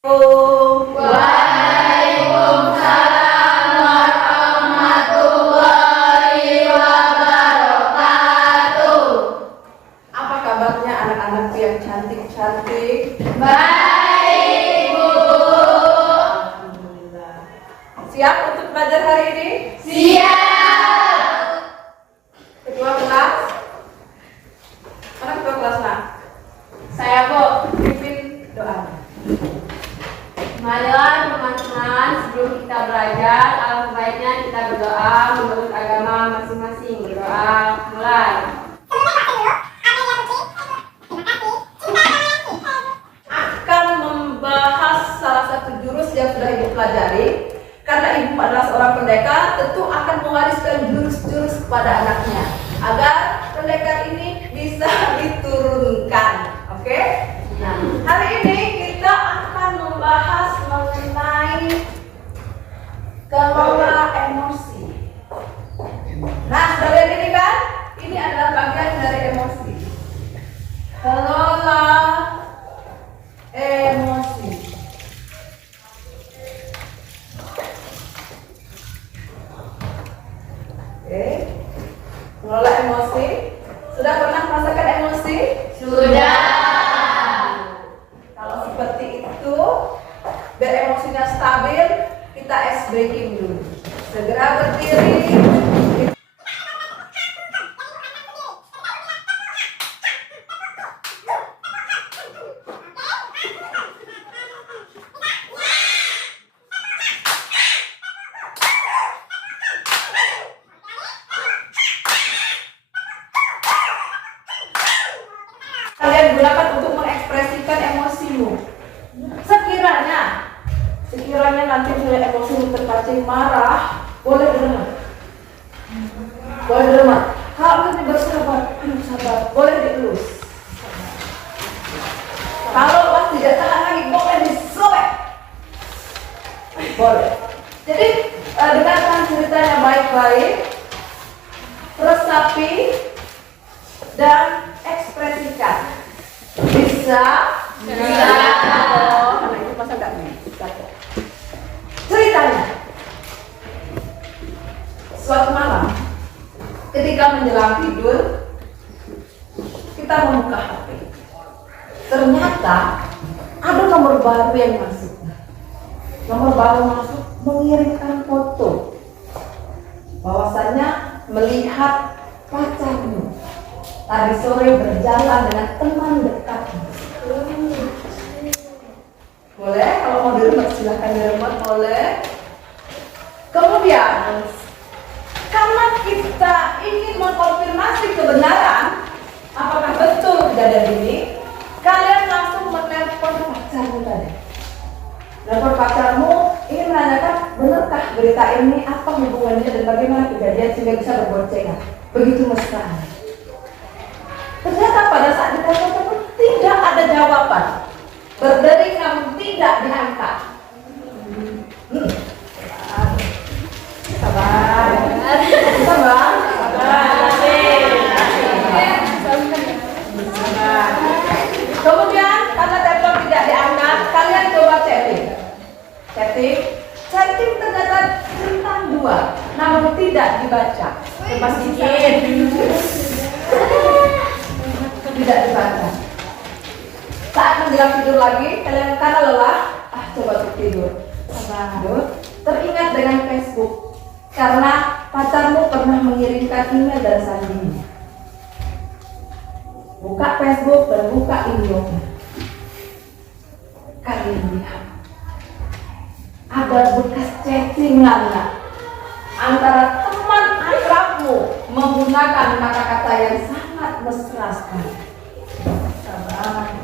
Waalaikumsalam warahmatullahi wabarakatuh. Apa kabarnya anak-anakku yang cantik-cantik? Baik, Bu. Alhamdulillah. Siap untuk belajar hari ini? Siap. Ketua kelas? Mana ketua kelas, nak? Saya, Bu. Pimpin doa. Marilah teman-teman, sebelum kita belajar, alangkah baiknya kita berdoa menurut agama masing-masing. Berdoa, mulai. Akan membahas salah satu jurus yang sudah ibu pelajari. Karena ibu adalah seorang pendekar, tentu akan mewariskan jurus-jurus kepada anaknya agar pendekar ini bisa diturunkan. Oke? Nah, hari ini kita akan membahas mengenai kelola emosi. Nah, sudah lihat ini kan? Ini adalah bagian dari emosi. Kelola emosi. Oke. Mengelola emosi. Sudah pernah merasakan emosi? Sudah. Kalau seperti itu, biar emosinya stabil, kita ice breaking dulu. Segera berdiri. Kalian gunakan untuk mengekspresikan emosimu. Sekiranya nanti nilai emosimu terpancing marah, boleh berhenti. Boleh berhenti. Kalau nanti bersabar, sabar, boleh dielus. Kalau pas tidak tahan lagi, boleh disobek. Boleh. Jadi dengarkan ceritanya baik-baik, resapi, dan ekspresikan. Bisa? Bisa. Oh, anak itu masa enggak bisa. Ceritanya, suatu malam ketika menjelang tidur, kita membuka HP. Ternyata ada nomor baru yang masuk. Nomor baru masuk mengirimkan foto bahwasannya melihat pacarmu tadi sore berjalan dengan teman dekatmu. Boleh, kalau mau di rumah silahkan di rumah, boleh. Kemudian, karena kita ingin mengkonfirmasi kebenaran apakah betul kejadian ini, kalian langsung menelpon pacarmu tadi. Nelpon pacarmu ingin menanyakan benarkah berita ini, apa hubungannya dan bagaimana kejadian sehingga bisa berboncengan. Begitu mesra. Ternyata pada saat ditelepon telepon tidak ada jawaban. Berdering namun tidak diangkat. Sabar. Sabar. Kemudian karena telepon tidak diangkat, kalian coba chatting. Chatting ternyata centang 2, namun tidak dibaca. Coba sedikit. Tidak dibaca. Saat menjelang tidur lagi, kalian karena lelah, coba untuk tidur. Tidur. Teringat dengan Facebook, karena pacarmu pernah mengirimkan email dan sandinya. Buka Facebook dan buka emailnya. Kalian lihat ada bekas chattingan antara teman akrabmu menggunakan kata-kata yang sangat mesra sekali. Sabar.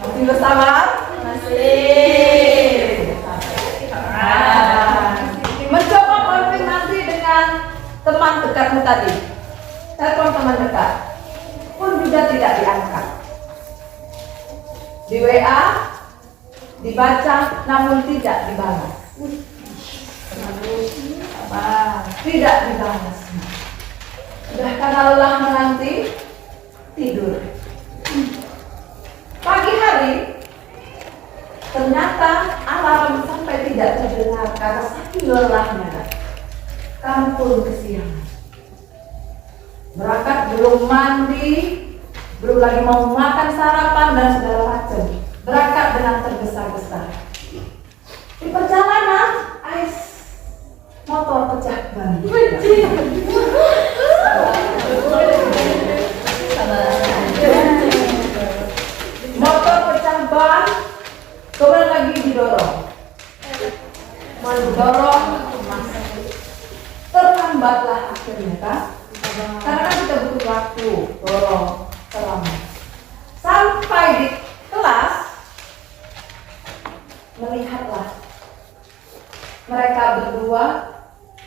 Masih bersabar? Masih. Mencoba konfirmasi dengan teman dekatmu tadi. Telepon teman dekat pun juga tidak diangkat. Di WA dibaca namun tidak dibalas. Tidak dibalas. Sudah karena lelah menanti, tidur. Pagi hari Ternyata alarm sampai tidak terdengar karena saking lelahnya. Kami pun kesiangan. Berangkat belum mandi, belum lagi mau makan sarapan dan segala macam. Berangkat dengan tergesa-gesa. Di perjalanan, motor pecah ban. Motor pecah ban, kemudian lagi didorong. Mendorong, terlambatlah akhirnya kan? Karena kan kita butuh waktu dorong terlambat. Sampai di kelas, melihatlah mereka berdua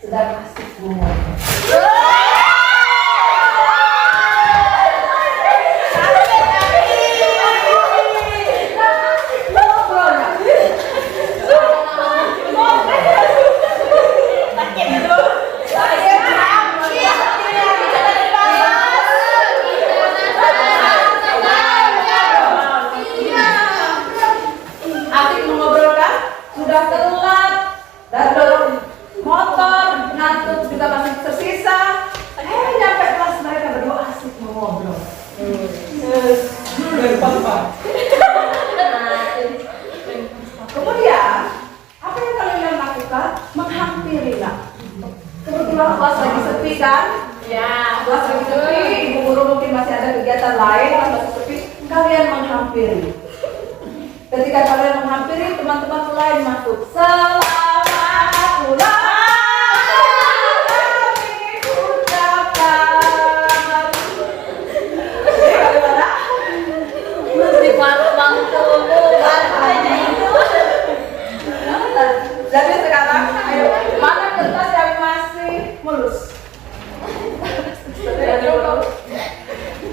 sedang asik ngomong. Sudah telat dan dorong motor, ngantuk juga masih tersisa. Nyampe kelas mereka berdua asik ngobrol. Kemudian apa yang kalian lakukan? Menghampiri lah. Kebetulan kelas lagi sepi kan? Ya, Kelas lagi sepi, ibu guru mungkin masih ada kegiatan lain, kelas masih sepi. Kalian menghampiri. Ketika kalian menghampiri, teman-teman lain masuk. Selamat ulang kami ucapkan. Jadi bagaimana? mesti bang tunggu katanya itu. Jadi sekarang, ayo, mana kertas yang masih mulus?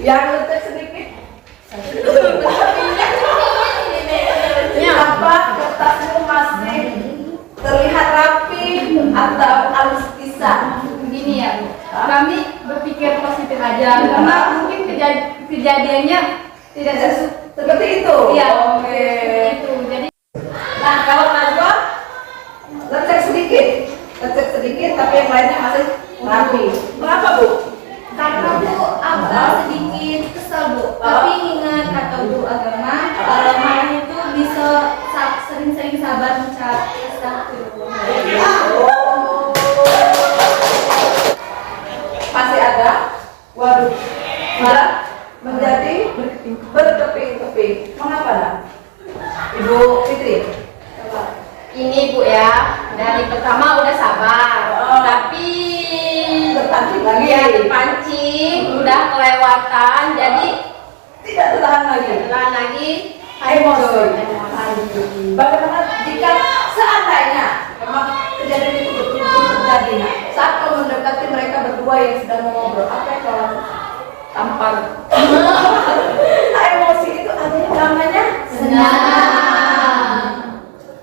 Yang letak sedikit. Apa kertasmu masih terlihat rapi atau halus pisang? Begini ya Bu, kami berpikir positif aja karena mungkin kejadiannya tidak Seperti itu? Iya, Oke. itu. Jadi Nah, kalau Najwa lecek sedikit tapi yang lainnya masih rapi. Kenapa Bu? Karena Bu, Abah sedikit kesel Bu, tapi ingat kata guru agama, kalau marah itu bisa sering-sering sabar mengucap astagfirullah. Masih ada? Waduh, malah menjadi berkeping-keping. Mengapa nak? Ibu Fitri? ini Bu ya, dari pertama udah sabar, tapi Terpancing lagi. ya terpancing, udah kelewatan, jadi Tidak tertahan lagi. setelah lagi Emosi. Emosi. Bagaimana jika seandainya memang kejadian itu betul-betul terjadi, nah, saat kau mendekati mereka berdua yang sedang mengobrol, apa yang kau lakukan? tampar. Emosi itu ada yang namanya Senang,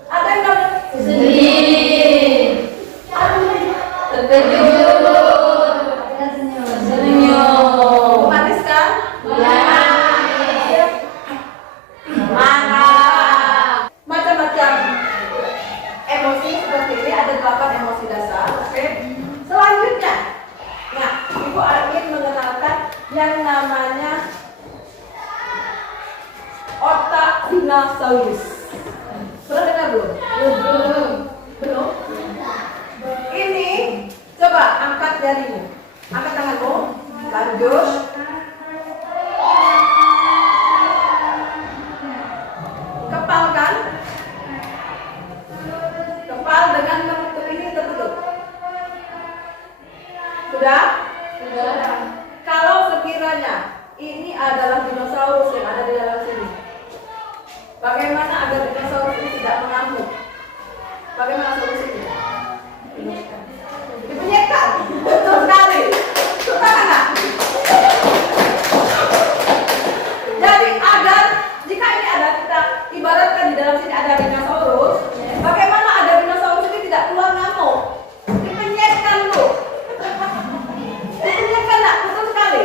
ada yang namanya sedih, Terkejut, senyum, manis kan? ya, marah. Macam-macam emosi seperti ini, ada 8 emosi dasar. Oke. Selanjutnya, nah, Ibu ingin mengenalkan yang namanya otak dinosaurus. Pernah dengar belum? Belum. Ini coba angkat jarimu, angkat tanganmu, lanjut. Kepalkan. Kepal dengan menutup ini tertutup. Sudah? sudah, Kalau sekiranya ini adalah dinosaurus yang ada di dalam sini, bagaimana agar dinosaurus ini tidak mengamuk? Bagaimana solusinya? Dipenyetkan. Betul sekali. Tangan nak. Jadi agar jika ini ada kita ibaratkan di dalam sini ada dinosaurus, bagaimana agar dinosaurus ini tidak keluar ngamuk? Dipenyetkan Bu. Dipenyetkan nak, betul sekali.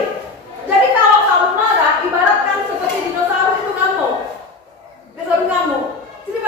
Jadi kalau kamu marah, ibaratkan seperti dinosaurus itu ngamuk. Dinosaurus ngamuk. Jadi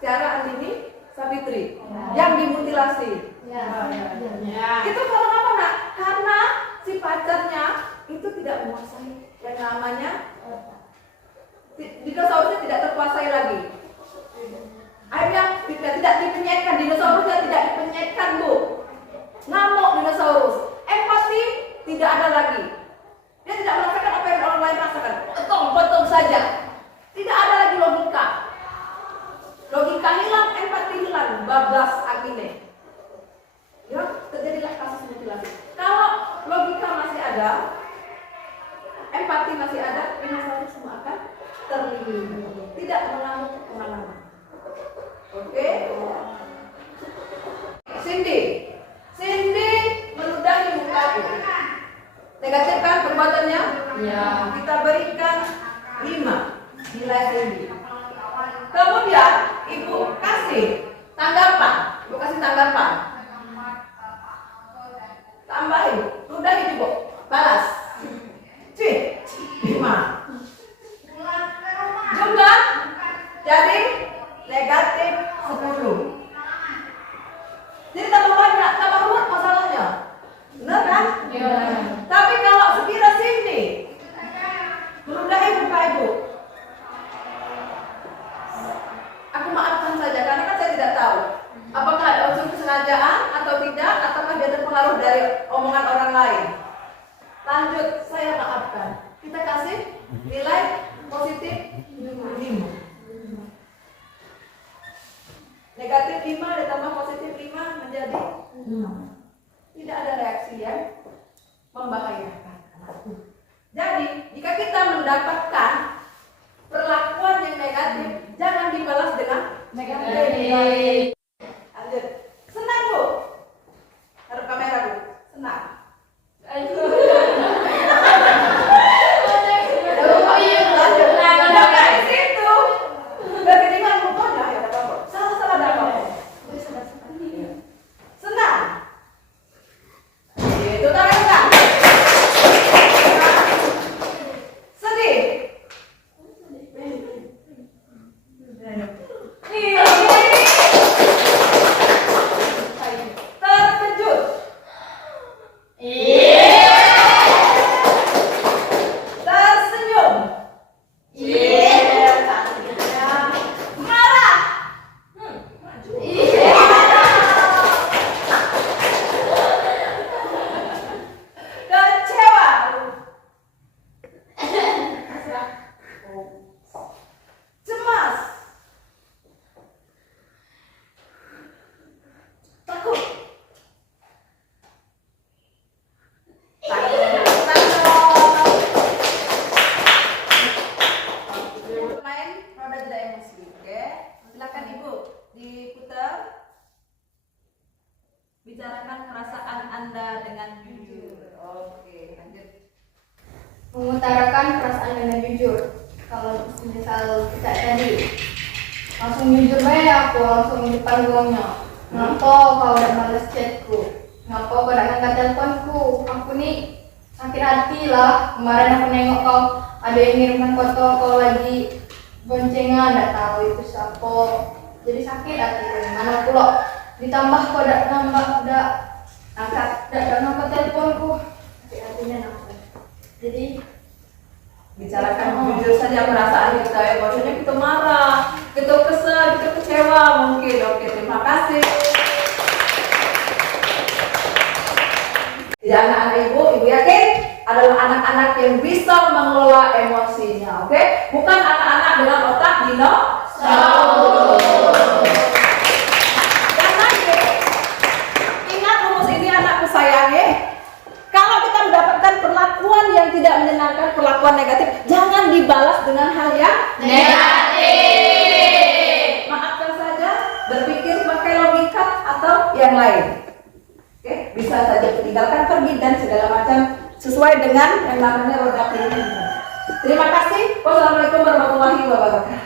Tiara Andini Sabitri yang dimutilasi. Itu karena apa, Nak? Karena si pacarnya itu tidak menguasai yang namanya dinosaurusnya tidak terkuasai lagi. Akhirnya tidak dipenyetkan, dinosaurusnya tidak dipenyetkan, Bu. Ngamuk dinosaurus. Empati tidak ada lagi. Dia tidak merasakan apa yang orang lain rasakan. Potong saja. Tidak ada lagi logika. Logika hilang, empati hilang. Bablas akhirnya. Ya, terjadilah kasus mutilasi. Kalau logika masih ada, empati masih ada, dinosaurus semua akan terlindungi. Tidak mengamuk kemana-mana. Oke? Cindy meludahi mukaku. Negatif kan perbuatannya? Ya. Kita berikan 5 nilai Cindy. Kemudian Ibu kasih tanggapan. Ibu kasih tanggapan. Tambahin, ludahi Ibu. Balas. 5. Jumlah jadi negatif 10. Jadi tambah banyak, tambah ruwet masalahnya. Benar kan? Ya. Tapi kalau sekira Cindy meludahi muka Ibu, aku maafkan saja karena kan saya tidak tahu apakah ada unsur kesengajaan atau tidak, ataukah dia terpengaruh dari omongan orang lain. Lanjut, saya maafkan. Kita kasih nilai positif 5. Negatif 5 ditambah positif 5 menjadi 6. Tidak ada reaksi yang membahayakan. Jadi, jika kita mendapatkan perlakuan yang negatif, jangan dibalas dengan negatif. Lanjut. Senang, Bu. Taruh kamera, Bu. Senang. Lanjut. Dari situ. Dari dengan bukunya ya ada apa? Salah ada apa? Senang. Itu tangan enggak? Sedih. Terkejut. Tersenyum. Marah. Kecewa. Cemas. Takut. Main roda jeda emosi, oke? Silakan Ibu diputar. Bicarakan perasaan Anda dengan jujur. Oke, lanjut. Mengutarakan perasaan dengan jujur. Kalau misal kita tadi langsung jujur baik, aku langsung di panggungnya. Ngapa kau udah males chatku? Ngapa kau udah ngangkat teleponku? Aku nih sakit hati lah. Kemarin aku nengok kau ada yang ngirimkan foto kau lagi boncengan, nggak tahu itu siapa. Jadi sakit hati. Mana pula ditambah kau udah ngangkat teleponku. Sakit hatinya nambah. Jadi Bicarakan jujur saja perasaan kita ya. Maksudnya kita marah, kita kesel, kita kecewa mungkin. Oke, terima kasih. Tidak anak-anak Ibu yakin adalah anak-anak yang bisa mengelola emosinya, oke? Bukan anak-anak dengan otak dinosaurus. Jangan ingat rumus ini anakku sayangnya. Kalau kita mendapatkan perlakuan yang tidak menyenangkan, perlakuan negatif, jangan dibalas dengan hal yang negatif. Maafkan saja, berpikir pakai logika atau yang lain. Oke, bisa saja tinggalkan pergi dan segala macam sesuai dengan yang namanya roda klinik. Terima kasih. Wassalamualaikum warahmatullahi wabarakatuh.